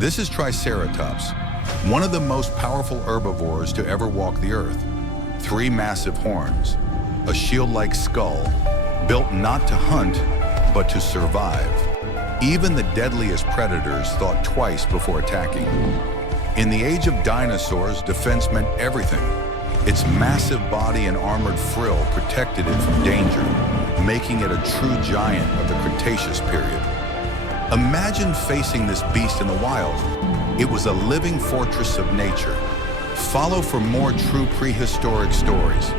This is Triceratops, one of the most powerful herbivores to ever walk the earth. 3 massive horns, a shield-like skull, built not to hunt, but to survive. Even the deadliest predators thought twice before attacking. In the age of dinosaurs, defense meant everything. Its massive body and armored frill protected it from danger, making it a true giant of the Cretaceous period. Imagine facing this beast in the wild. It was a living fortress of nature. Follow for more true prehistoric stories.